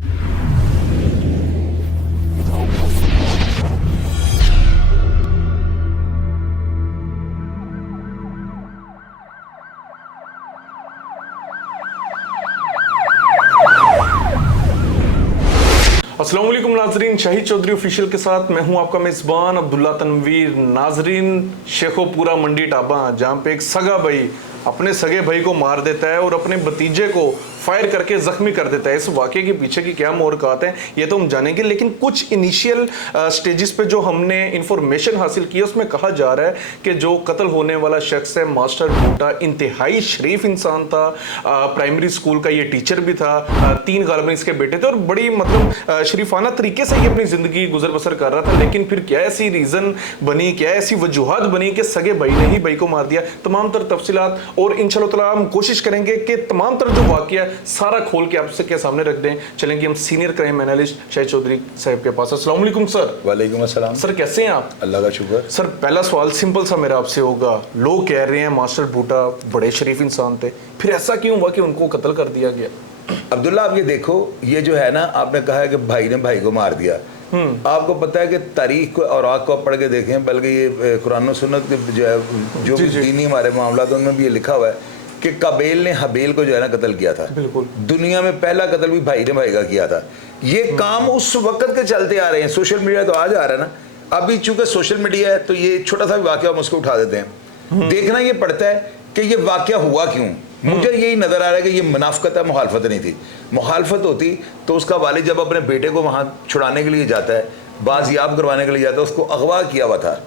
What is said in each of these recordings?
अस्सलाम वालेकुम नाजरीन, शाहिद चौधरी ऑफिशियल के साथ मैं हूं आपका मेज़बान अब्दुल्ला तनवीर। नाजरीन, शेखोपुरा मंडी ढाबा जहां पे एक सगा भाई अपने सगे भाई को मार देता है और अपने भतीजे को फायर करके जख्मी कर देता है। इस वाकये के पीछे की क्या मोहरक़ात हैं ये तो हम जानेंगे, लेकिन कुछ इनिशियल स्टेजेस पे जो हमने इंफॉर्मेशन हासिल की है उसमें कहा जा रहा है कि जो कत्ल होने वाला शख्स है मास्टर बूटा इंतहाई शरीफ इंसान था। प्राइमरी स्कूल का ये टीचर भी था। 3 गालिबन इसके बेटे थे और बड़ी मतलब शरीफाना तरीके से ये अपनी ज़िंदगी गुजर बसर कर रहा था। लेकिन फिर क्या ऐसी रीज़न बनी, क्या ऐसी वजूहत बनी कि सगे भाई ने ही भाई को मार दिया। तमाम तर तफसीलात और इंशाअल्लाह ताला हम कोशिश करेंगे कि तमाम तर जो वाकया सारा खोल के आपके सामने रख दें। चलेंगे हम senior crime analyst Shahid Chaudhary साहब के पास। अस्सलाम वालेकुम सर। वालेकुम अस्सलाम सर, कैसे हैं आप? अल्लाह का शुक्र। सर, पहला सवाल सिंपल सा मेरा आपसे होगा। लोग कह रहे हैं मास्टर बूटा बड़े शरीफ इंसान थे, फिर ऐसा क्यों हुआ कि उनको कत्ल कर दिया गया? अब्दुल्ला, आप ये देखो, ये जो है ना, आपने कहा है कि भाई ने भाई को मार दिया। आपको पता है कि तारीख को और आग को पढ़ के देखें, बल्कि ये कुरान और सुन्नत के जो है जो भी दीनी हमारे मामला तो उनमें भी ये लिखा हुआ है कि काबेल ने हबेल को जो है ना कत्ल किया था। बिल्कुल, दुनिया में पहला कत्ल भी भाई ने भाई का किया था। ये काम उस वक्त के चलते आ रहे हैं। सोशल मीडिया तो आज आ रहा है ना, अभी चूंकि सोशल मीडिया है तो ये छोटा सा वाकया हम उसको उठा देते हैं। देखना ये पड़ता है कि ये वाकया हुआ क्यों। मुझे यही नजर आ रहा है कि ये मुनाफकत है, मुखालफत नहीं थी। मुखालफत होती तो उसका वालिद जब अपने बेटे को वहां छुड़ाने के लिए जाता है, बाजियाब करवाने के लिए जाता है, उसको अगवा किया हुआ था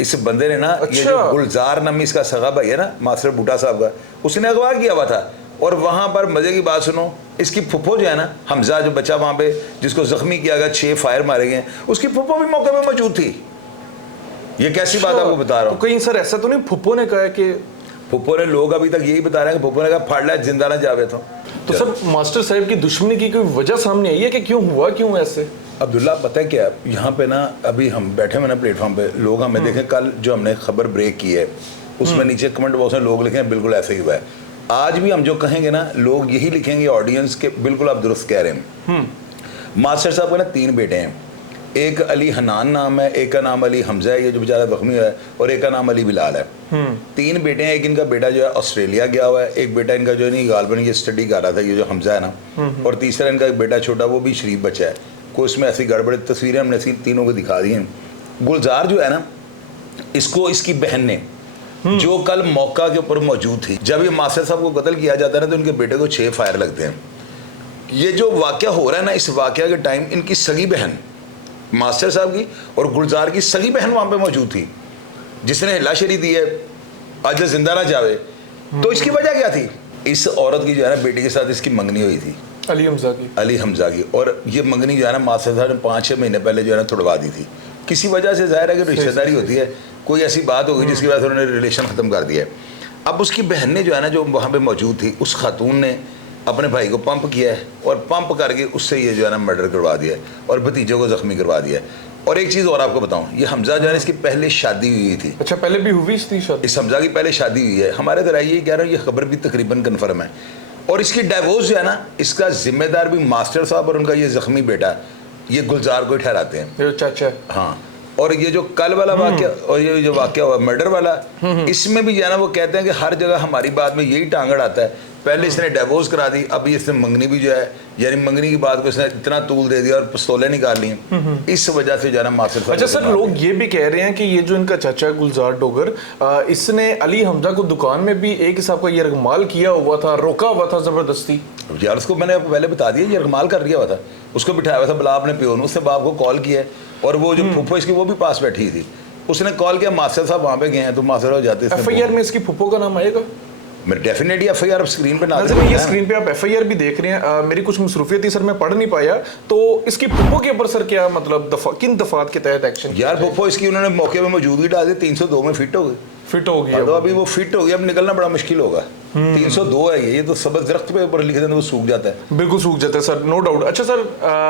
इस बंदे ने ना। अच्छा। ये जो गुलजार नामी इसका सगा भाई है ना मास्टर बूटा साहब का, उसने अगवा किया हुआ था। और वहां पर मजे की बात सुनो, इसकी फुप्पो जो है ना, हमजा जो बच्चा वहां पे जिसको जख्मी किया गया, 6 फायर मारे गए, उसकी फुप्पो भी मौके पर मौजूद थी। ये कैसी बात आपको बता रहा हूँ। तो कहीं सर ऐसा तो नहीं फुप्पो ने कहा कि फुप्पो ने, लोग अभी तक यही बता रहे हैं कि फुप्पो ने कहा फाड़ लिया, जिंदा ना जावे। तो सर मास्टर साहब की दुश्मनी की कोई वजह सामने आई है कि क्यों हुआ, क्यों ऐसे? अब्दुल्ला, पता है क्या, यहाँ पे ना अभी हम बैठे हुए ना प्लेटफॉर्म पे, लोग हमें देखें, कल जो हमने खबर ब्रेक की है उसमें नीचे कमेंट बॉक्स में लोग लिखे बिल्कुल ऐसे ही हुआ है। आज भी हम जो कहेंगे ना, लोग यही लिखेंगे ऑडियंस के, बिल्कुल आप दुरुस्त कह रहे हैं। मास्टर साहब के ना 3 बेटे हैं। एक अली हनान नाम है, एक का नाम अली हमजा है, ये जो बेचारा जख्मी हुआ है, और एक का नाम अली बिलाल है। 3 बेटे हैं। एक इनका बेटा जो है ऑस्ट्रेलिया गया हुआ है, एक बेटा इनका जो है नहीं गालबन ये स्टडी कर रहा था, ये जो हमजा है ना, और तीसरा इनका एक बेटा छोटा वो भी शरीफ बच्चा है। कोई इसमें ऐसी गड़बड़ तस्वीरें हमने ऐसी तीनों को दिखा दी हैं। गुलजार जो है ना, इसको इसकी बहन ने जो कल मौका के ऊपर मौजूद थी, जब ये मास्टर साहब को कत्ल किया जाता है ना, तो इनके बेटे को 6 फायर लगते हैं। ये जो वाकया हो रहा है ना, इस वाकया के टाइम इनकी सगी बहन मास्टर साहब की और गुलजार की सगी बहन वहां पे मौजूद थी, जिसने हिलाशरी दी है आज जिंदा ना जावे। तो इसकी वजह क्या थी? इस औरत की जो है ना बेटी के साथ इसकी मंगनी हुई थी, अली हमजा की। और ये मंगनी जो है ना मास्टर साहब ने 5-6 महीने पहले जो है ना तुड़वा दी थी। किसी वजह से जाहिर है कि रिश्तेदारी होती है, कोई ऐसी बात हो गई जिसकी वजह से उन्होंने रिलेशन ख़त्म कर दिया है। अब उसकी बहन ने जो है ना, जो वहाँ पे मौजूद थी, उस खातून ने अपने भाई को पंप किया है और पंप करके उससे ये जो है ना मर्डर करवा दिया है और भतीजों को जख्मी करवा दिया है। और एक चीज़ और आपको बताऊं, ये हमजा जो है इसकी पहले शादी हुई थी। अच्छा, पहले भी हुई थी शादी? इस हमजा की पहले शादी हुई है। हमारे तरह ये कह रहा हूँ, ये खबर भी तकरीबन कन्फर्म है। और इसकी डाइवोर्स जो है ना, इसका जिम्मेदार भी मास्टर साहब और उनका ये जख्मी बेटा ये गुलजार को ठहराते हैं, चाचा। हाँ, और ये जो कल वाला वाकया और ये जो वाकया हुआ मर्डर वाला, इसमें भी जो है ना वो कहते हैं कि हर जगह हमारी बात में यही टांगड़ आता है। पहले इसने डिवोर्स करा दी, अभी इसने मंगनी भी जो है, यानी मंगनी की बात को इसने इतना तूल दे दिया और पिस्तौलें निकाल ली, इस वजह से जाना मास्टर साहब। अच्छा सर, लोग ये भी कह रहे हैं कि ये जो इनका चाचा गुलजार डोगर, इसने अली हमजा को दुकान में भी एक हिसाब का यरगमाल किया हुआ था, रोका हुआ था जबरदस्ती। यार उसको मैंने पहले बता दिया, यरगमाल कर दिया हुआ था, उसको बिठाया हुआ था बला अपने प्यो ने, उससे बाप को कॉल किया और वो जो फुप्पो इसकी वो भी पास बैठी थी, उसने कॉल किया मास्टर साहब वहाँ पे गए हैं, तो मास्टर साहब जाते। एफआईआर में इसकी फुप्पो का नाम आएगा? मेरे डेफिनेटली एफआईआर स्क्रीन पे ना, ये स्क्रीन पे आप एफआईआर भी देख रहे हैं। मेरी कुछ मसरूफियत थी सर, मैं पढ़ नहीं पाया। तो इसकी फुप्पो के ऊपर सर क्या मतलब किन दफात के तहत एक्शन? यार फुप्पो इसकी उन्होंने मौके पे मौजूदगी डाल दी, 302 में फिट हो गई। फिट हो गई तो अभी वो फिट हो गया, अब निकलना बड़ा मुश्किल होगा। 302 है ये तो सबक दरख्त पे ऊपर लिखे थे वो सूख जाता है, बिल्कुल सूख जाता है सर, नो डाउट। अच्छा सर,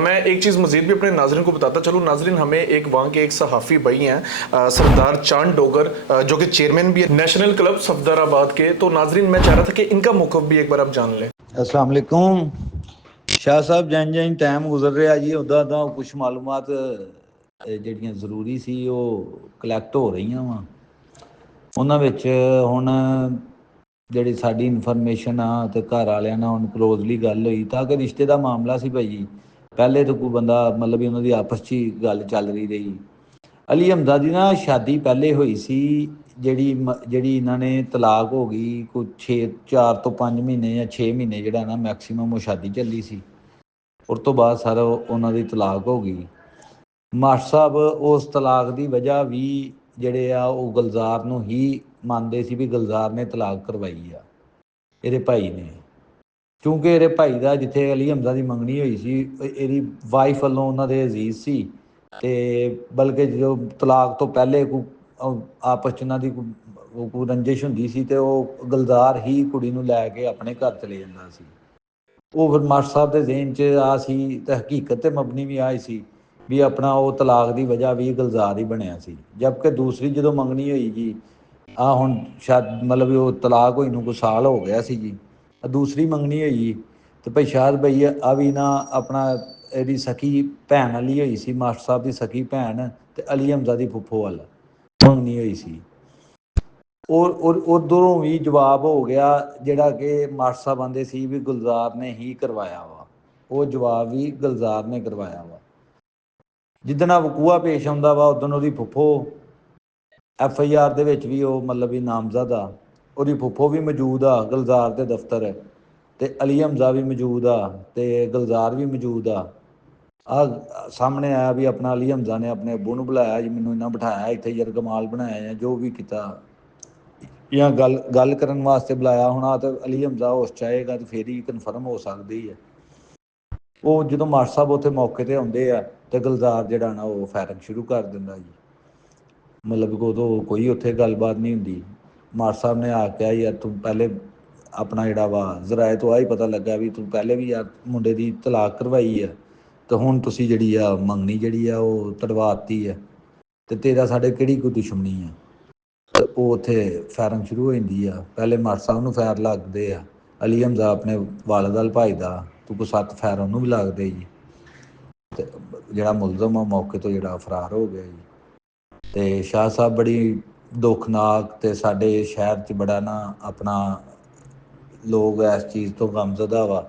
मैं एक चीज़ मजीद भी अपने नाजरीन को बताता चलूँ। नाजरीन, हमें एक वहाँ के एक सहाफ़ी भाई हैं सरदार चांद डोगर, जो कि चेयरमैन भी है नेशनल क्लब सफदराबाद के। तो नाजरीन, मैं चाह रहा था कि इनका मौक़िफ़ भी एक बार आप जान लें। अस्सलाम वालेकुम। ਸ਼ਾਹ ਸਾਹਿਬ ਜਿੰਨ ਟਾਈਮ ਗੁਜ਼ਰ ਰਿਹਾ ਜੀ ਉੱਦਾਂ ਦਾ ਕੁਝ ਮਾਲੂਮਾਤ ਜਿਹੜੀਆਂ ਜ਼ਰੂਰੀ ਸੀ ਉਹ ਕਲੈਕਟ ਹੋ ਰਹੀਆਂ ਵਾ। ਉਹਨਾਂ ਵਿੱਚ ਹੁਣ ਜਿਹੜੀ ਸਾਡੀ ਇਨਫੋਰਮੇਸ਼ਨ ਆ ਤੇ ਘਰ ਵਾਲਿਆਂ ਨਾਲ ਹੁਣ ਕਲੋਜ਼ਲੀ ਗੱਲ ਹੋਈ ਤਾਂ ਕਿ ਰਿਸ਼ਤੇ ਦਾ ਮਾਮਲਾ ਸੀ ਭਾਈ ਜੀ। ਪਹਿਲੇ ਤਾਂ ਕੋਈ ਬੰਦਾ ਮਤਲਬ ਵੀ ਉਹਨਾਂ ਦੀ ਆਪਸ 'ਚ ਹੀ ਗੱਲ ਚੱਲ ਰਹੀ। ਅਲੀ ਹਮਜ਼ਾ ਦੀ ਨਾ ਸ਼ਾਦੀ ਪਹਿਲੇ ਹੋਈ ਸੀ, ਜਿਹੜੀ ਇਹਨਾਂ ਨੇ ਤਲਾਕ ਹੋ ਗਈ ਕੋਈ 4 ਤੋਂ 5 ਮਹੀਨੇ ਜਾਂ 6 ਮਹੀਨੇ ਜਿਹੜਾ ਨਾ ਮੈਕਸੀਮਮ ਉਹ ਸ਼ਾਦੀ ਚੱਲੀ ਸੀ। ਉਸ ਤੋਂ ਬਾਅਦ ਸਰ ਉਹਨਾਂ ਦੀ ਤਲਾਕ ਹੋ ਗਈ। ਮਾਸਟਰ ਸਾਹਿਬ ਉਸ ਤਲਾਕ ਦੀ ਵਜ੍ਹਾ ਵੀ ਜਿਹੜੇ ਆ ਉਹ ਗੁਲਜ਼ਾਰ ਨੂੰ ਹੀ ਮੰਨਦੇ ਸੀ ਵੀ ਗੁਲਜ਼ਾਰ ਨੇ ਤਲਾਕ ਕਰਵਾਈ ਆ ਇਹਦੇ ਭਾਈ ਨੇ, ਕਿਉਂਕਿ ਇਹਦੇ ਭਾਈ ਦਾ ਜਿੱਥੇ ਅਲੀ ਹਮਜ਼ਾ ਦੀ ਮੰਗਣੀ ਹੋਈ ਸੀ ਇਹਦੀ ਵਾਈਫ ਵੱਲੋਂ ਉਹਨਾਂ ਦੇ ਅਜ਼ੀਜ਼ ਸੀ, ਤੇ ਬਲਕਿ ਜੋ ਤਲਾਕ ਤੋਂ ਪਹਿਲੇ ਆਪਸ 'ਚ ਉਹਨਾਂ ਦੀ ਕੋਈ ਰੰਜਿਸ਼ ਹੁੰਦੀ ਸੀ ਤੇ ਉਹ ਗੁਲਜ਼ਾਰ ਹੀ ਕੁੜੀ ਨੂੰ ਲੈ ਕੇ ਆਪਣੇ ਘਰ ਚਲੇ ਜਾਂਦਾ ਸੀ। ਉਹ ਫਿਰ ਮਾਸਟਰ ਸਾਹਿਬ ਦੇ ਜ਼ਿਹਨ 'ਚ ਆ ਸੀ ਤੇ ਹਕੀਕਤ 'ਤੇ ਮਬਨੀ ਵੀ ਆਈ ਸੀ ਵੀ ਆਪਣਾ ਉਹ ਤਲਾਕ ਦੀ ਵਜ੍ਹਾ ਵੀ ਗੁਲਜ਼ਾਰ ਹੀ ਬਣਿਆ ਸੀ। ਜਦਕਿ ਦੂਸਰੀ ਜਦੋਂ ਮੰਗਣੀ ਹੋਈ ਜੀ ਆ ਹੁਣ ਸ਼ਾਇਦ ਮਤਲਬ ਵੀ ਉਹ ਤਲਾਕ ਹੋਈ ਨੂੰ ਕੋਈ ਸਾਲ ਹੋ ਗਿਆ ਸੀ ਜੀ, ਦੂਸਰੀ ਮੰਗਣੀ ਹੋਈ ਜੀ ਤੇ ਭਾਈ ਸ਼ਾਇਦ ਬਈ ਆ ਵੀ ਨਾ ਆਪਣਾ ਇਹਦੀ ਸਖੀ ਭੈਣ ਅਲੀ ਹੋਈ ਸੀ, ਮਾਸਟਰ ਸਾਹਿਬ ਦੀ ਸਖੀ ਭੈਣ ਤੇ ਅਲੀ ਹਮਜ਼ਾ ਦੀ ਫੁੱਫੋ ਵੱਲ ਮੰਗਣੀ ਹੋਈ ਸੀ। ਔਰ ਉਧਰੋਂ ਵੀ ਜਵਾਬ ਹੋ ਗਿਆ ਜਿਹੜਾ ਕਿ ਮਾਸਟਰ ਸਾਹਿਬ ਆਂਦੇ ਸੀ ਵੀ ਗੁਲਜ਼ਾਰ ਨੇ ਹੀ ਕਰਵਾਇਆ ਵਾ, ਉਹ ਜਵਾਬ ਵੀ ਗੁਲਜ਼ਾਰ ਨੇ ਕਰਵਾਇਆ ਵਾ। ਜਿੱਦਣ ਆ ਵਕੂਆ ਪੇਸ਼ ਆਉਂਦਾ ਵਾ ਉਦੋਂ ਉਹਦੀ ਫੁੱਫੋ FIR ਦੇ ਵਿੱਚ ਵੀ ਉਹ ਮਤਲਬ ਵੀ ਨਾਮਜ਼ਦ ਆ, ਉਹਦੀ ਫੁੱਫੋ ਵੀ ਮੌਜੂਦ ਆ ਗੁਲਜ਼ਾਰ ਦੇ ਦਫ਼ਤਰ, ਤੇ ਅਲੀ ਹਮਜ਼ਾ ਵੀ ਮੌਜੂਦ ਆ ਤੇ ਗੁਲਜ਼ਾਰ ਵੀ ਮੌਜੂਦ ਆ। ਸਾਹਮਣੇ ਆਇਆ ਵੀ ਆਪਣਾ ਅਲੀ ਹਮਜ਼ਾ ਨੇ ਆਪਣੇ ਅੱਬੂ ਨੂੰ ਬੁਲਾਇਆ ਜੀ, ਮੈਨੂੰ ਇਹਨਾਂ ਬਿਠਾਇਆ ਇੱਥੇ ਯਰਗਮਾਲ ਬਣਾਇਆ ਜਾਂ ਜੋ ਵੀ ਕੀਤਾ ਜਾਂ ਗੱਲ ਕਰਨ ਵਾਸਤੇ ਬੁਲਾਇਆ ਹੋਣਾ, ਤੇ ਅਲੀ ਹਮਜ਼ਾ ਉਸ ਚਾਹੇਗਾ ਤੇ ਫੇਰ ਹੀ ਕਨਫਰਮ ਹੋ ਸਕਦੀ ਹੈ। ਉਹ ਜਦੋਂ ਮਾਸਟਰ ਸਾਹਿਬ ਉੱਥੇ ਮੌਕੇ 'ਤੇ ਆਉਂਦੇ ਆ ਤੇ ਗੁਲਜ਼ਾਰ ਜਿਹੜਾ ਨਾ ਉਹ ਫਾਇਰਿੰਗ ਸ਼ੁਰੂ ਕਰ ਦਿੰਦਾ ਜੀ। ਮਤਲਬ ਉਦੋਂ ਕੋਈ ਉੱਥੇ ਗੱਲਬਾਤ ਨਹੀਂ ਹੁੰਦੀ। ਮਾਸਟਰ ਸਾਹਿਬ ਨੇ ਆ ਕੇ ਯਾਰ ਤੂੰ ਪਹਿਲੇ ਆਪਣਾ ਜਿਹੜਾ ਵਾ ਜ਼ਰਾਏ ਤੋਂ ਆਹੀ ਪਤਾ ਲੱਗਾ ਵੀ ਤੂੰ ਪਹਿਲੇ ਵੀ ਯਾਰ ਮੁੰਡੇ ਦੀ ਤਲਾਕ ਕਰਵਾਈ ਆ ਤੇ ਹੁਣ ਤੁਸੀਂ ਜਿਹੜੀ ਆ ਮੰਗਣੀ ਜਿਹੜੀ ਆ ਉਹ ਤੜਵਾਤੀ ਆ ਤੇ ਤੇਰਾ ਸਾਡੇ ਕਿਹੜੀ ਕੋਈ ਦੁਸ਼ਮਣੀ ਆ। ਤੇ ਉਹ ਉੱਥੇ ਫਾਇਰਿੰਗ ਸ਼ੁਰੂ ਹੋ ਜਾਂਦੀ ਆ। ਪਹਿਲੇ ਮਾਸਟਰ ਸਾਹਿਬ ਨੂੰ ਫਾਇਰ ਲੱਗਦੇ ਆ, ਅਲੀ ਹਮਜ਼ਾ ਆਪਣੇ ਵਾਲਦ ਵੱਲ ਭੱਜਦਾ, ਤੂੰ ਕੋਈ 7 ਫਾਇਰ ਉਹਨੂੰ ਵੀ ਲੱਗਦੇ ਜੀ ਤੇ ਜਿਹੜਾ ਮੁਲਜ਼ਮ ਆ ਮੌਕੇ ਤੋਂ ਜਿਹੜਾ ਫਰਾਰ ਹੋ ਗਿਆ ਜੀ। ਤੇ ਸ਼ਾਹ ਸਾਹਿਬ ਬੜੀ ਦੁੱਖਨਾਕ ਤੇ ਸਾਡੇ ਸ਼ਹਿਰ 'ਚ ਬੜਾ ਨਾ ਆਪਣਾ ਲੋਕ ਇਸ ਚੀਜ਼ ਤੋਂ ਗਮਜ਼ਦਾ ਵਾ,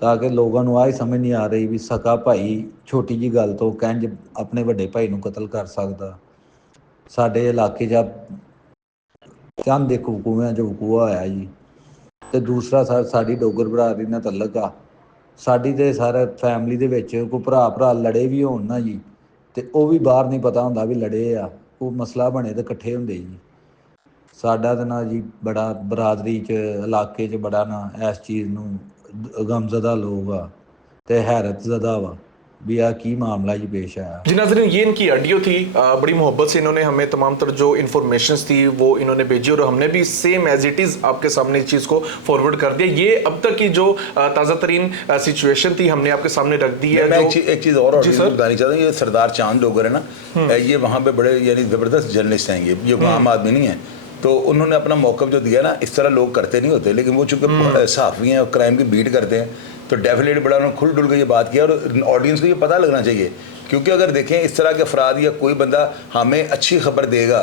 ਤਾਂ ਕਿ ਲੋਕਾਂ ਨੂੰ ਆਹ ਸਮਝ ਨਹੀਂ ਆ ਰਹੀ ਵੀ ਸਕਾ ਭਾਈ ਛੋਟੀ ਜੀ ਗੱਲ ਤੋਂ ਕਿੰਝ ਆਪਣੇ ਵੱਡੇ ਭਾਈ ਨੂੰ ਕਤਲ ਕਰ ਸਕਦਾ। ਸਾਡੇ ਇਲਾਕੇ 'ਚ ਚੰਦ ਇੱਕ ਵਕੂਆਂ 'ਚ ਵਕੂਆ ਹੋਇਆ ਜੀ, ਤੇ ਦੂਸਰਾ ਸਾਡੀ ਡੋਗਰ ਬਰਾਦਰੀ ਨਾਲ ਤਅੱਲਕ ਆ। ਸਾਡੀ ਤੇ ਸਾਰੇ ਫੈਮਿਲੀ ਦੇ ਵਿੱਚ ਕੋਈ ਭਰਾ ਲੜੇ ਵੀ ਹੋਣ ਨਾ ਜੀ ਤੇ ਉਹ ਵੀ ਬਾਹਰ ਨਹੀਂ ਪਤਾ ਹੁੰਦਾ ਵੀ ਲੜੇ ਆ, ਕੋਈ ਮਸਲਾ ਬਣੇ ਤੇ ਇਕੱਠੇ ਹੁੰਦੇ ਜੀ। ਸਾਡਾ ਤਾਂ ਨਾ ਜੀ ਬੜਾ ਬਰਾਦਰੀ 'ਚ ਇਲਾਕੇ 'ਚ ਬੜਾ ਨਾ ਇਸ ਚੀਜ਼ ਨੂੰ ਗਮਜ਼ਦਾ लोग आ ते हैरत ज़दा वा भी आ की मामला जी पेश आया। जी नाज़रीन, ये इनकी ऑडियो थी, बड़ी मोहब्बत से इन्होंने हमें तमाम तर जो इन्फॉर्मेशंस थी वो इन्होंने भेजी और हमने भी सेम एज इट इज़ आपके सामने इस चीज़ को फॉरवर्ड कर दिया। ये अब तक की जो ताज़ा तरीन सिचुएशन थी हमने आपके सामने रख दी है। मैं एक चीज़ और बतानी चाहता हूँ, ये सरदार चांद डोगर है ना, ये वहाँ पे बड़े यानी ज़बरदस्त जर्नलिस्ट हैं, ये आम आदमी नहीं है। तो उन्होंने अपना मौक़िफ़ जो दिया ना, इस तरह लोग करते नहीं होते, लेकिन वो चूँकि सहाफ़ी हैं और क्राइम की बीट करते हैं तो डेफिनेटली बड़ा उन्होंने खुल डुल के ये बात किया। और ऑडियंस को ये पता लगना चाहिए, क्योंकि अगर देखें इस तरह के अफराद या कोई बंदा हमें अच्छी खबर देगा,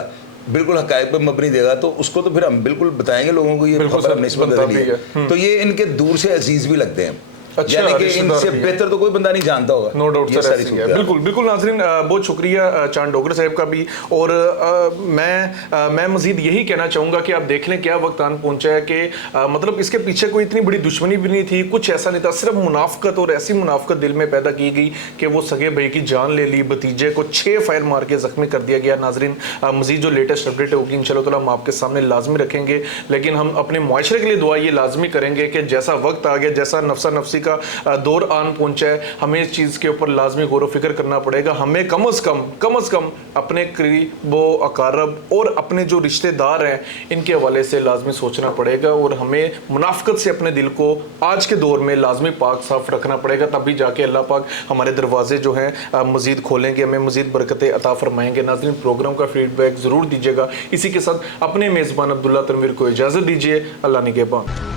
बिल्कुल हक़ाइक़ पर मबनी देगा, तो उसको तो फिर हम बिल्कुल बताएंगे लोगों को ये खबर निस्बत है। तो ये इनके दूर से अजीज़ भी लगते हैं। अच्छा, यानी कि इनसे बेहतर तो कोई बंदा नहीं जानता होगा। नो डाउट सर, ऐसी है। बिल्कुल बिल्कुल नाज़रीन, बहुत शुक्रिया चांद डोगर साहब का भी। और मैं मज़ीद यही कहना चाहूँगा कि आप देख लें क्या वक्त आन पहुँचा है कि मतलब इसके पीछे कोई इतनी बड़ी दुश्मनी भी नहीं थी, कुछ ऐसा नहीं था, सिर्फ मुनाफ़कत और ऐसी मुनाफ़कत दिल में पैदा की गई कि वो सगे भाई की जान ले ली, भतीजे को 6 फायर मार के ज़ख्मी कर दिया गया। नाज़रीन, मज़ीद जो लेटेस्ट अपडेट होगी इंशाअल्लाह ताला हम आपके सामने लाजमी रखेंगे, लेकिन हम अपने मुआशरे के लिए दुआ ये लाजमी करेंगे कि जैसा वक्त आ गया, जैसा नफ्सा नफ्सी का दौर आन पहुंचा है, हमें इस चीज़ के ऊपर लाजमी गौर व फिक्र करना पड़ेगा। हमें कम अज़ कम अपने करीबो अकारब और अपने जो रिश्तेदार हैं इनके हवाले से लाजमी सोचना पड़ेगा और हमें मुनाफ़कत से अपने दिल को आज के दौर में लाजमी पाक साफ रखना पड़ेगा, तभी जाके अल्लाह पाक हमारे दरवाजे जो हैं मज़ीद खोलेंगे, हमें मज़ीद बरकतें अता फरमाएंगे। नाज़रीन, प्रोग्राम का फीडबैक ज़रूर दीजिएगा। इसी के साथ अपने मेज़बान अब्दुल्ला तनवीर को इजाज़त दीजिए। अल्लाह निगहबान।